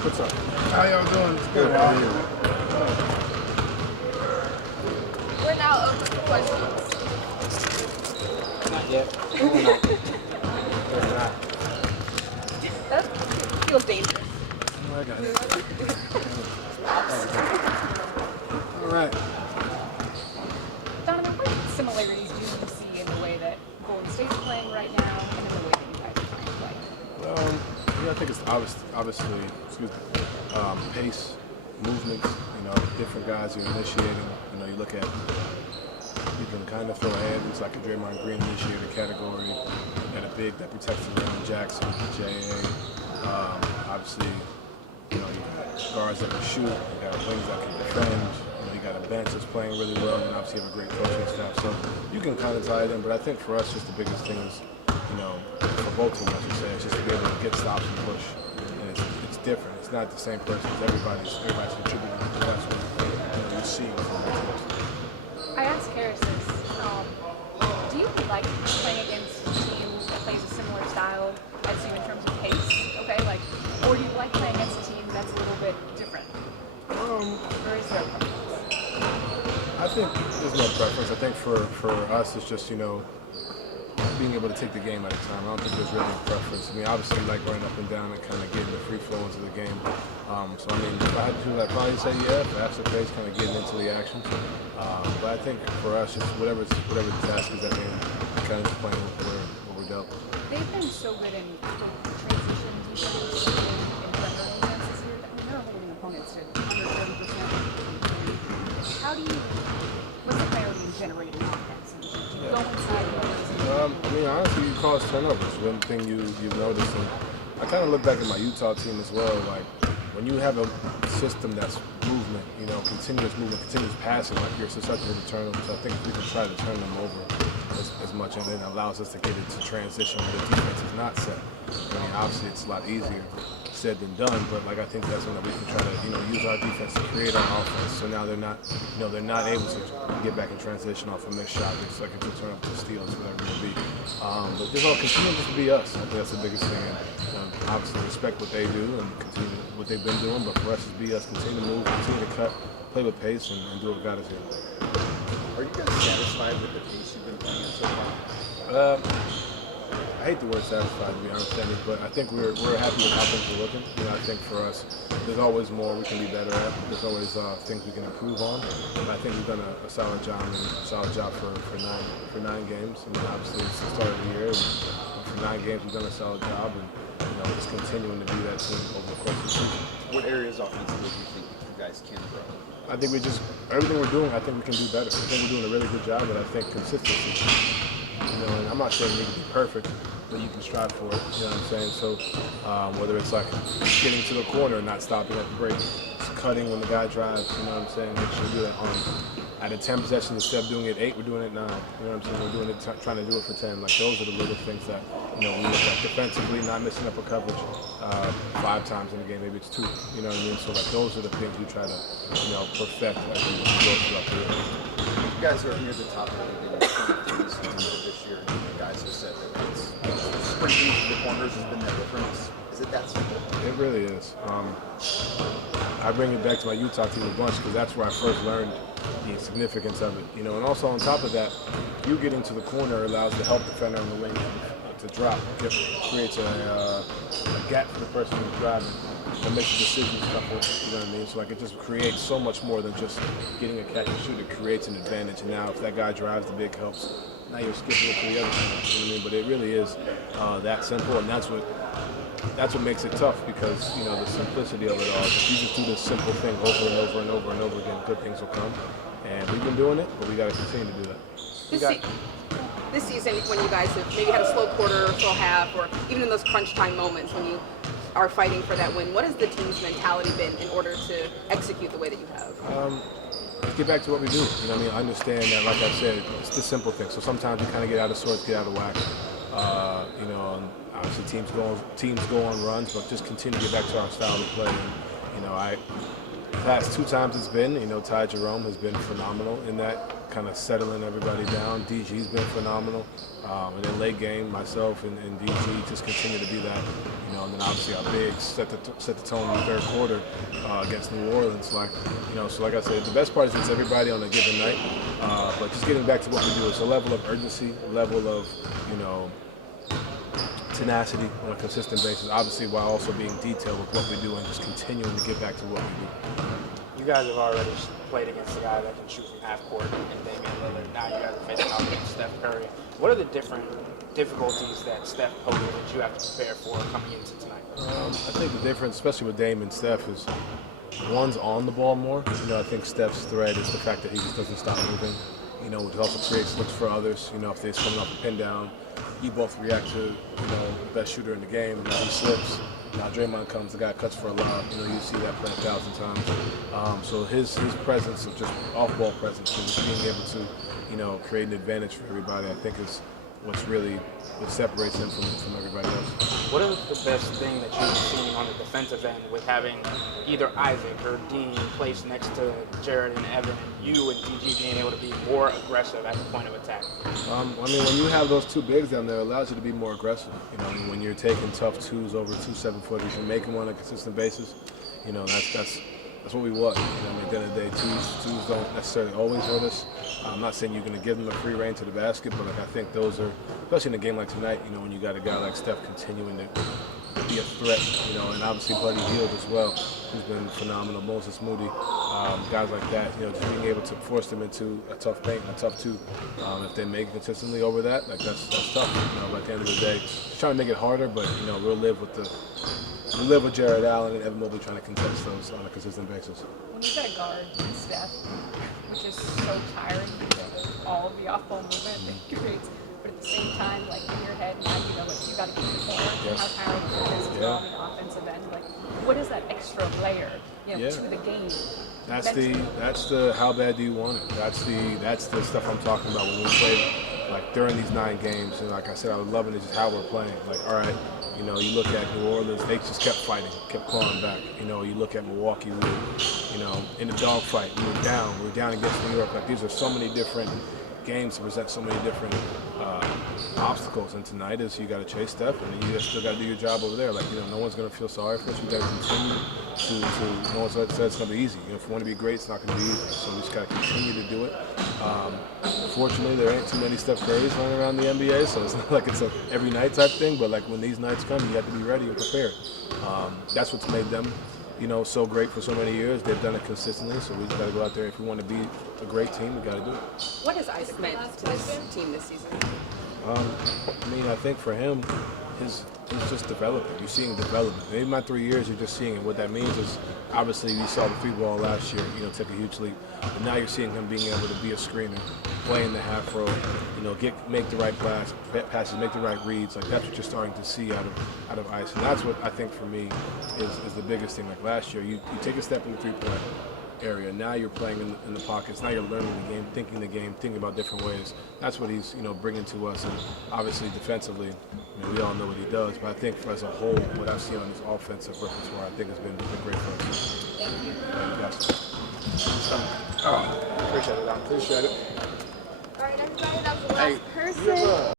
What's up? How y'all doing? It's good. How are you? We're now open for questions. Not yet. We're not. That feels dangerous. Oh, I got it. All right. Donovan, what similarities do you see in the way that Golden State's playing right now and in the way that you guys are trying to play? I think it's obviously, pace, movements. Different guys are initiating. You look at, you can kind of throw hands like a Draymond Green initiator category, and a big that protects around Jackson, J.A. Obviously, you got guards that can shoot, you got wings that can defend. You got a bench that's playing really well, and obviously you have a great coaching staff. So you can kind of tie it in, but I think for us, just the biggest thing is, for both of them, as you say, it's just to be able to get stops and push. And it's different. It's not the same person. Everybody's contributing to that. You see from the teams. I asked Harris this. Do you like playing against a team that plays a similar style as you in terms of pace? Okay, or do you like playing against a team that's a little bit different? Or is there a preference? I think there's no preference. I think for us, it's just, being able to take the game at a time. I don't think there's really a preference. Obviously, like running up and down and kind of getting the free flow into the game. If I had to, I'd probably say yeah, perhaps the pace, kind of getting into the action. But I think for us, just whatever the task is at hand, kind of just playing what we're dealt. They've been so good in transition defense in perimeter defense this year. They're holding opponents to under 30%. What's the priority in generating offense? Do you go inside honestly, you cause turnovers. One thing you've noticed, and I kind of look back at my Utah team as well. Like when you have a system that's movement, continuous movement, continuous passing, like you're susceptible to turnovers. I think we can try to turn them over as much, and it allows us to get into transition when the defense is not set. Obviously, it's a lot easier said than done, but I think that's something that we can try to use our defense to create our offense. So now they're not able to get back in transition off a missed shot. It's like it's a turn up to steals, whatever it may be. But just all continue just to be us. I think that's the biggest thing. And obviously respect what they do and continue what they've been doing. But for us, is be us. Continue to move, continue to cut, play with pace, and do what God is here. Are you guys satisfied with the pace you've been playing so far? I hate the word satisfied, to be honest, Andy, but I think we're happy with how things are looking. I think for us, there's always more we can be better at. There's always things we can improve on. And I think we've done a solid job, for 9 games. Obviously, it's the start of the year, and for 9 games, we've done a solid job, and just continuing to be that team over the course of the season. What areas offensively do you think you guys can grow? I think everything we're doing, I think we can do better. I think we're doing a really good job, but I think consistency. And I'm not saying we can be perfect, but you can strive for it. You know what I'm saying? So whether it's like getting to the corner and not stopping at the break, it's cutting when the guy drives. You know what I'm saying? Make sure you do it out of 10 possessions, instead of doing it 8, we're doing it 9. You know what I'm saying? We're doing it, trying to do it for 10. Like those are the little things that we look at defensively, not missing up a coverage 5 times in the game. Maybe it's 2. You know what I mean? So those are the things we try to perfect as we go throughout the year. You guys are near the top of the league this year. You guys have said that it's sprinting to the corners has been the difference. Is it that simple? It really is. I bring it back to my Utah team a bunch because that's where I first learned the significance of it. And also on top of that, you getting to the corner allows the help defender on the wing to drop. It creates a gap for the person who's driving and makes a decision tougher. You know what I mean? So it just creates so much more than just getting a catch and shoot. It creates an advantage. And now if that guy drives, the big helps. Now you're skipping it to the other side. You know what I mean? But it really is that simple, and that's what makes it tough because the simplicity of it all. If you just do this simple thing over and over and over and over again, good things will come. And we've been doing it, but we got to continue to do that. This season, when you guys have maybe had a slow quarter or slow half, or even in those crunch time moments when you are fighting for that win, what has the team's mentality been in order to execute the way that you have? Let's get back to what we do. I understand that, like I said, it's the simple things. So sometimes we kind of get out of sorts, get out of whack. And obviously teams go on runs, but just continue to get back to our style of play. And, The past 2 times it's been, Ty Jerome has been phenomenal in that, kind of settling everybody down. DG's been phenomenal. And then late game, myself and DG just continue to be that. And then obviously our bigs set the tone in the third quarter against New Orleans. So like I said, the best part is it's everybody on a given night. But just getting back to what we do, it's a level of urgency, a level of, tenacity on a consistent basis, obviously while also being detailed with what we do and just continuing to get back to what we do. You guys have already played against a guy that can shoot from half court and Damian Lillard. Now you guys are facing off against Steph Curry. What are the different difficulties that Steph poses that you have to prepare for coming into tonight? I think the difference, especially with Dame and Steph, is one's on the ball more. I think Steph's threat is the fact that he just doesn't stop moving. Which also creates looks for others. If they're coming off a pin down, you both react to, the best shooter in the game. Now he slips. Now Draymond comes, the guy cuts for a lob. You see that play 1,000 times. So his presence of just off-ball presence and just being able to, create an advantage for everybody, I think is what separates him from everybody else. What is the best thing that you've seen on the defensive end with having either Isaac or Dean placed next to Jared and Evan, and you and DG being able to be more aggressive at the point of attack? When you have those two bigs down there, it allows you to be more aggressive. When you're taking tough twos over 2 7-footers and making one on a consistent basis, that's what we want. At the end of the day, twos don't necessarily always hurt us. I'm not saying you're going to give them a free rein to the basket, but I think those are, especially in a game like tonight, when you got a guy like Steph continuing to be a threat, and obviously Buddy Hield as well, who's been phenomenal. Moses Moody, guys like that, just being able to force them into a tough paint and a tough two. If they make it consistently over that, that's tough. But at the end of the day, just trying to make it harder, but we'll live with Jared Allen and Evan Mobley trying to contest those on a consistent basis. When you've got a guard and Steph, which is so tiring, all of the off-ball movement that he creates, but at the same time, like in your head, now you know you got to keep the corner and how tiring it is as well on the offensive end. Like, what is that extra layer, to the game? That's the how bad do you want it? That's the stuff I'm talking about when we play, like during these 9 games. And like I said, I was loving it just how we're playing. Like, all right, you look at New Orleans, they just kept fighting, kept clawing back. You look at Milwaukee, we were, in the dogfight, we were down against New York. Like, these are so many different games to present so many different obstacles. And tonight is you got to chase Steph, and you still got to do your job over there. Like, no one's going to feel sorry for us. We got to continue to no one's said it's going to be easy. If we want to be great, it's not going to be easy. So we just got to continue to do it. Fortunately, there ain't too many Steph Currys running around the NBA, so it's not like it's a every night type thing. But like when these nights come, you have to be ready and prepared. That's what's made them, so great for so many years. They've done it consistently, so we just got to go out there. If we want to be a great team, we got to do it. What has Isaac meant to this team this season? I think for him, he's just developing. You're seeing development. Maybe my 3 years, you're just seeing it. What that means is, obviously, we saw the free ball last year, take a huge leap. But now you're seeing him being able to be a screener, play in the half row, make the right passes, make the right reads. Like, that's what you're starting to see out of Ice. And that's what I think for me is the biggest thing. Like last year, you take a step in the three-point area. Now you're playing in the pockets. Now you're learning the game, thinking about different ways. That's what he's bringing to us. And obviously defensively, we all know what he does. But I think as a whole, what I've seen on his offensive repertoire, I think has been great for us. Thank you. Appreciate it, Don. Appreciate it. All right, everybody, that was the last person.